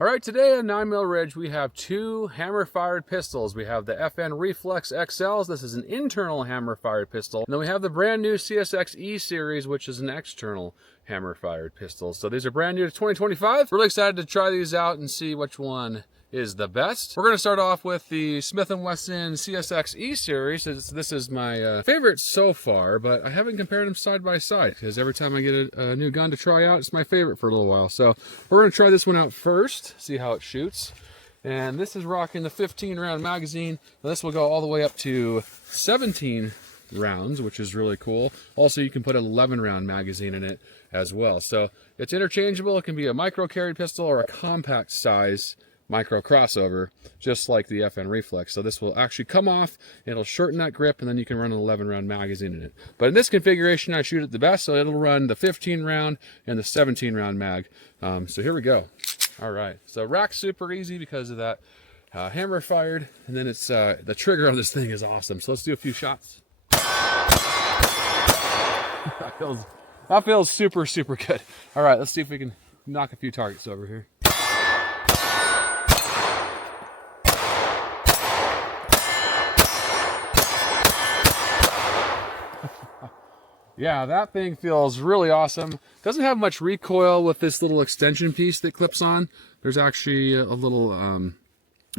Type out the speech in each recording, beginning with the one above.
All right, today on 9mm Ridge, we have two hammer-fired pistols. We have the FN REFLEX XLs. This is an internal hammer-fired pistol. And then we have the brand new CSX E series, which is an external hammer-fired pistol. So these are brand new to 2025. Really excited to try these out and see which one is the best. We're going to start off with the Smith & Wesson CSX E series. This is my favorite so far, but I haven't compared them side by side because every time I get a new gun to try out, it's my favorite for a little while. So we're going to try this one out first, see how it shoots. And this is rocking the 15-round magazine. Now this will go all the way up to 17 rounds, which is really cool. Also, you can put an 11-round magazine in it as well. So it's interchangeable. It can be a micro-carried pistol or a compact size micro crossover, just like the FN REFLEX. So this will actually come off, it'll shorten that grip, and then you can run an 11-round magazine in it. But in this configuration, I shoot it the best, so it'll run the 15-round and the 17-round mag. So here we go. All right, so rack's super easy because of that hammer fired, and then it's the trigger on this thing is awesome. So let's do a few shots. that feels super good. All right, let's see if we can knock a few targets over here. Yeah, that thing feels really awesome. Doesn't have much recoil with this little extension piece that clips on. There's actually a little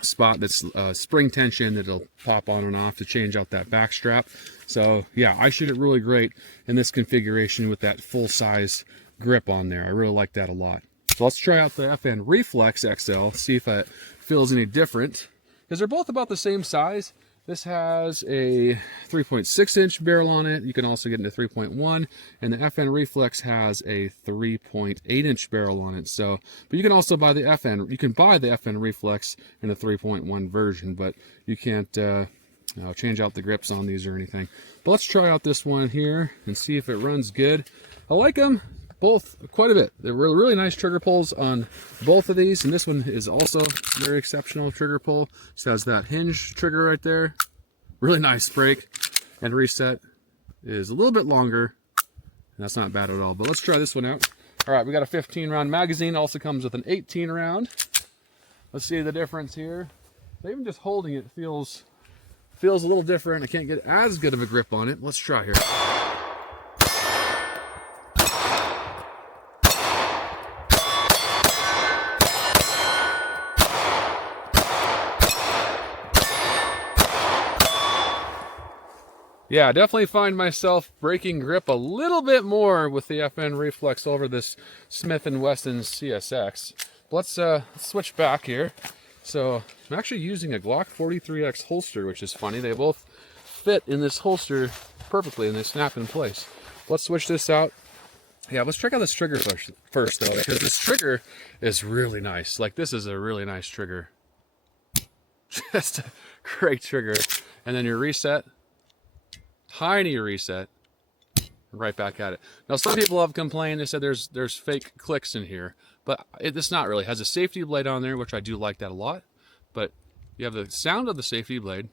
spot that's spring tension that'll pop on and off to change out that back strap. So yeah, I shoot it really great in this configuration with that full-size grip on there. I really like that a lot. So let's try out the FN REFLEX XL, see if it feels any different, because they're both about the same size. This has a 3.6-inch barrel on it. You can also get into 3.1, and the FN REFLEX has a 3.8-inch barrel on it. So, but you can also buy the FN REFLEX in a 3.1 version, but you can't change out the grips on these or anything. But let's try out this one here and see if it runs good. I like them both quite a bit. They're really nice trigger pulls on both of these, and this one is also very exceptional trigger pull. Just has that hinge trigger right there. Really nice break, and reset is a little bit longer, and that's not bad at all. But let's try this one out. All right, we got a 15-round magazine. Also comes with an 18-round. Let's see the difference here. Even just holding it feels a little different. I can't get as good of a grip on it. Let's try here. Yeah, I definitely find myself breaking grip a little bit more with the FN REFLEX over this Smith & Wesson CSX. Let's switch back here. So I'm actually using a Glock 43X holster, which is funny. They both fit in this holster perfectly and they snap in place. Let's switch this out. Yeah, let's check out this trigger first though, because this trigger is really nice. Like, this is a really nice trigger. Just a great trigger. And then your reset. Tiny reset, right back at it. Now, some people have complained. They said there's fake clicks in here, but it's not really. It has a safety blade on there, which I do like that a lot. But you have the sound of the safety blade,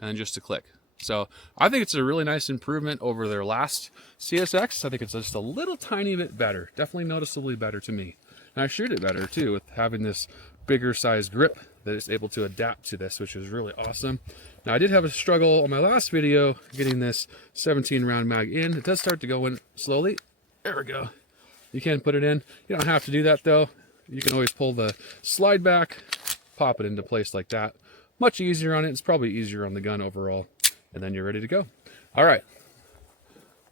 and just a click. So I think it's a really nice improvement over their last CSX. I think it's just a little tiny bit better, definitely noticeably better to me. And I shoot it better too with having this bigger size grip that is able to adapt to this, which is really awesome. Now, I did have a struggle on my last video getting this 17-round mag in. It does start to go in slowly. There we go. You can put it in. You don't have to do that though. You can always pull the slide back, pop it into place like that. Much easier on it. It's probably easier on the gun overall. And then you're ready to go. All right.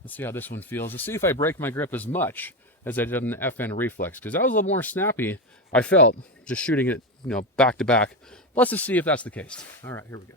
Let's see how this one feels. Let's see if I break my grip as much as I did on the FN REFLEX, because that was a little more snappy, I felt, just shooting it, back to back. Let's just see if that's the case. All right, here we go.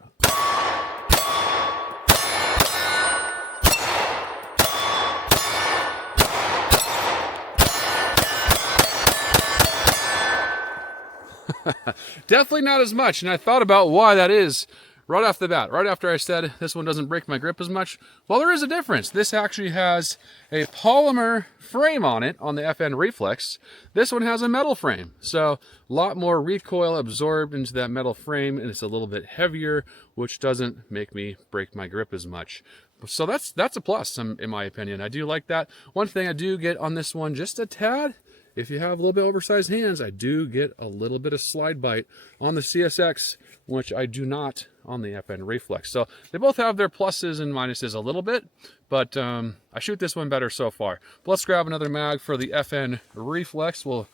Definitely not as much, and I thought about why that is right off the bat. Right after I said this one doesn't break my grip as much, well, there is a difference. This actually has a polymer frame on it on the FN REFLEX. This one has a metal frame, so a lot more recoil absorbed into that metal frame, and it's a little bit heavier, which doesn't make me break my grip as much. So that's a plus in my opinion. I do like that. One thing I do get on this one just a tad if you have a little bit oversized hands, I do get a little bit of slide bite on the CSX, which I do not on the FN Reflex. So they both have their pluses and minuses a little bit, but I shoot this one better so far. But let's grab another mag for the FN Reflex. We'll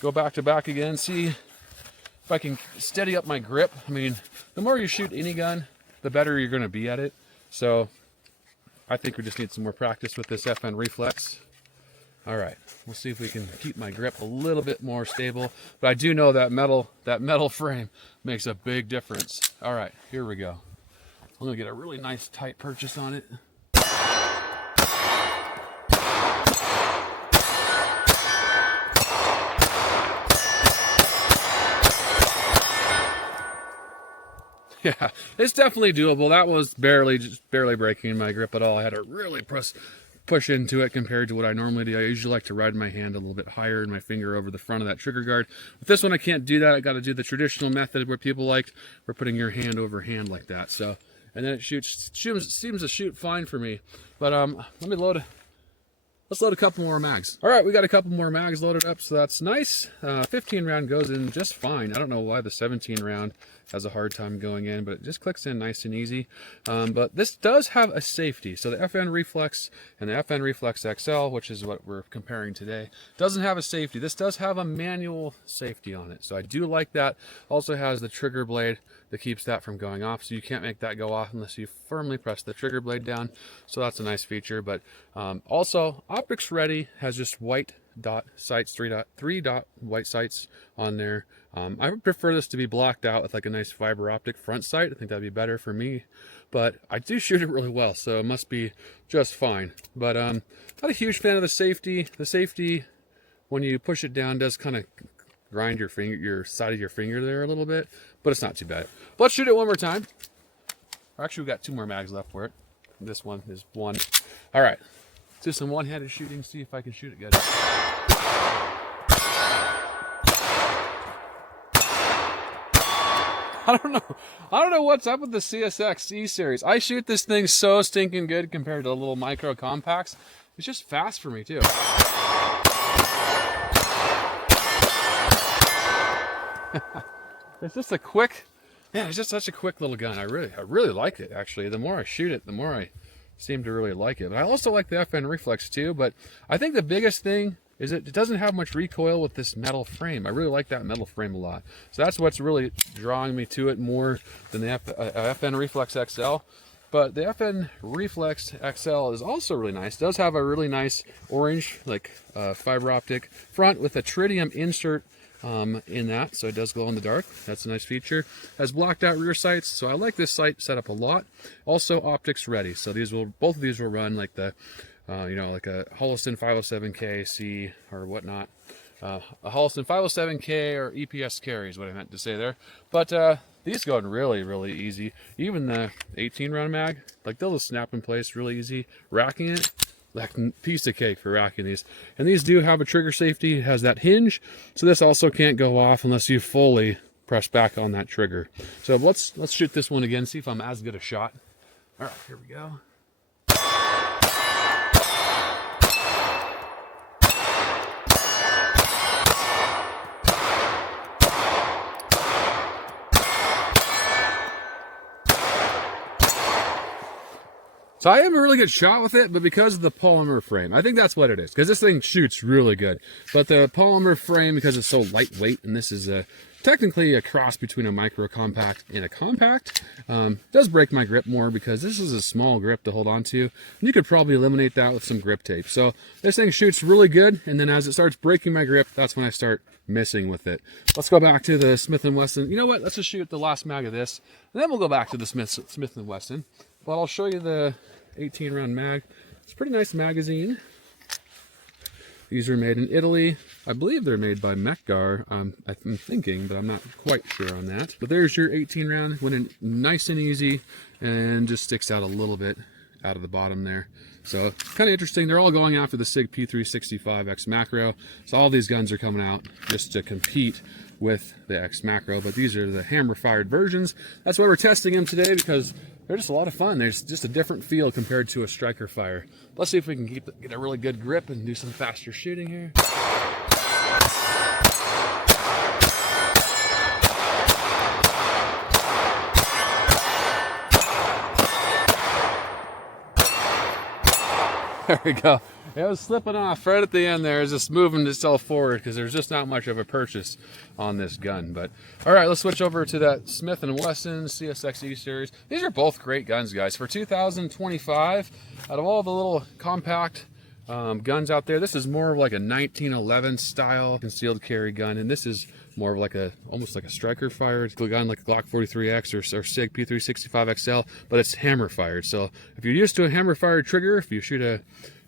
go back to back again, see if I can steady up my grip. I mean, the more you shoot any gun, the better you're going to be at it. So I think we just need some more practice with this FN Reflex. All right, we'll see if we can keep my grip a little bit more stable. But I do know that metal frame makes a big difference. All right, here we go. I'm gonna get a really nice tight purchase on it. Yeah, it's definitely doable. That was just barely breaking my grip at all. I had to really push into it compared to what I normally do. I usually like to ride my hand a little bit higher and my finger over the front of that trigger guard. With this one, I can't do that. I got to do the traditional method where people like, we're putting your hand over hand like that. So, and then it seems to shoot fine for me. But let me let's load a couple more mags. All right, we got a couple more mags loaded up, so that's nice. 15 round goes in just fine. I don't know why the 17 round has a hard time going in, but it just clicks in nice and easy. But this does have a safety. So the FN Reflex and the FN Reflex XL, which is what we're comparing today, doesn't have a safety. This does have a manual safety on it. So I do like that. Also has the trigger blade that keeps that from going off. So you can't make that go off unless you firmly press the trigger blade down. So that's a nice feature. But also, Optics Ready has just white dot sights, 3 dot white sights on there. I would prefer this to be blocked out with like a nice fiber optic front sight. I think that'd be better for me, but I do shoot it really well, so it must be just fine. But not a huge fan of the safety. The safety, when you push it down, does kind of grind your side of your finger there a little bit, but it's not too bad. But let's shoot it one more time. Actually, we got 2 more mags left for it. This one is 1. All right, let's do some one-handed shooting, see if I can shoot it good. I don't know what's up with the CSX E Series. I shoot this thing so stinking good compared to the little micro compacts. It's just fast for me too. It's just a quick, it's just such a quick little gun. I really like it actually. The more I shoot it, the more I seem to really like it. But I also like the FN Reflex too, but I think the biggest thing is it doesn't have much recoil with this metal frame. I really like that metal frame a lot. So that's what's really drawing me to it more than the FN Reflex XL. But the FN Reflex XL is also really nice. It does have a really nice orange, like fiber optic front with a tritium insert in that, so it does glow in the dark. That's a nice feature. Has blocked out rear sights, so I like this sight setup a lot. Also Optics Ready, so both of these will run like the like a Holliston 507K C or whatnot. A Holliston 507K or EPS carry is what I meant to say there. But these go in really, really easy. Even the 18 round mag, like they'll just snap in place really easy. Racking it, like piece of cake for racking these. And these do have a trigger safety. It has that hinge, so this also can't go off unless you fully press back on that trigger. So let's shoot this one again, see if I'm as good a shot. All right, here we go. So I have a really good shot with it, but because of the polymer frame, I think that's what it is, because this thing shoots really good. But the polymer frame, because it's so lightweight, and this is technically a cross between a micro compact and a compact, does break my grip more because this is a small grip to hold on to. And you could probably eliminate that with some grip tape. So this thing shoots really good, and then as it starts breaking my grip, that's when I start messing with it. Let's go back to the Smith & Wesson. You know what? Let's just shoot the last mag of this, and then we'll go back to the Smith & Wesson. But I'll show you the 18 round mag. It's a pretty nice magazine. These are made in Italy. I believe they're made by Mekgar. I'm thinking, but I'm not quite sure on that. But there's your 18 round. Went in nice and easy and just sticks out a little bit out of the bottom there. So kind of interesting. They're all going after the SIG P365X macro. So all these guns are coming out just to compete with the X macro, but these are the hammer fired versions. That's why we're testing them today, because they're just a lot of fun. There's just a different feel compared to a striker fire. Let's see if we can get a really good grip and do some faster shooting here. There we go. It was slipping off right at the end there. It's just moving itself forward because there's just not much of a purchase on this gun. But all right, let's switch over to that Smith & Wesson CSX E Series. These are both great guns, guys. For 2025, out of all the little compact guns out there, this is more of like a 1911 style concealed carry gun, and this is more of like almost like a striker fired gun, like a Glock 43X or SIG P365 XL, but it's hammer fired. So if you're used to a hammer fired trigger, if you shoot a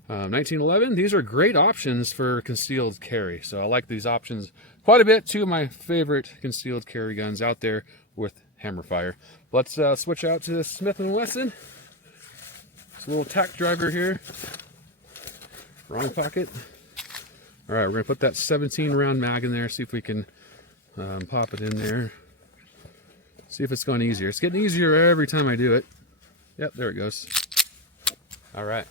1911, these are great options for concealed carry. So I like these options quite a bit. Two of my favorite concealed carry guns out there with hammer fire. Let's switch out to the Smith & Wesson. It's a little tack driver here. Wrong pocket. All right, we're gonna put that 17 round mag in there, see if we can pop it in there. See if it's going easier. It's getting easier every time I do it. Yep, there it goes. All right.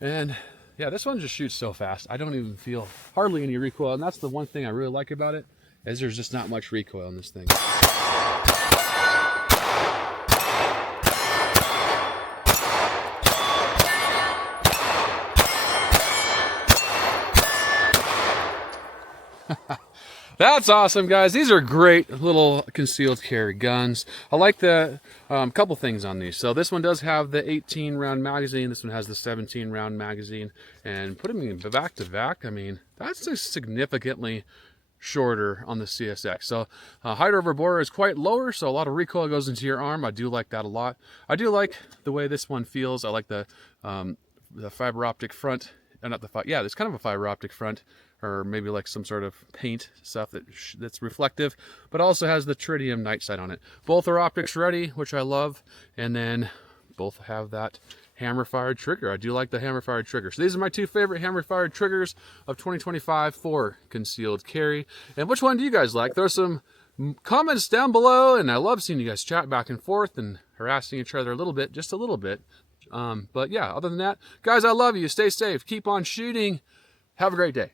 And yeah, this one just shoots so fast. I don't even feel hardly any recoil. And that's the one thing I really like about it, is there's just not much recoil in this thing. That's awesome, guys. These are great little concealed carry guns. I like the couple things on these. So this one does have the 18 round magazine. This one has the 17 round magazine. And putting them back to back, I mean, that's just significantly shorter on the CSX. So height over bore is quite lower, so a lot of recoil goes into your arm. I do like that a lot. I do like the way this one feels. I like the fiber optic front. Yeah, it's kind of a fiber optic front, or maybe like some sort of paint stuff that's reflective, but also has the tritium night sight on it. Both are optics ready, which I love, and then both have that hammer fired trigger. I do like the hammer fired trigger. So these are my two favorite hammer fired triggers of 2025 for concealed carry. And which one do you guys like? Throw some comments down below, and I love seeing you guys chat back and forth and harassing each other a little bit, just a little bit. But yeah, other than that, guys, I love you. Stay safe. Keep on shooting. Have a great day.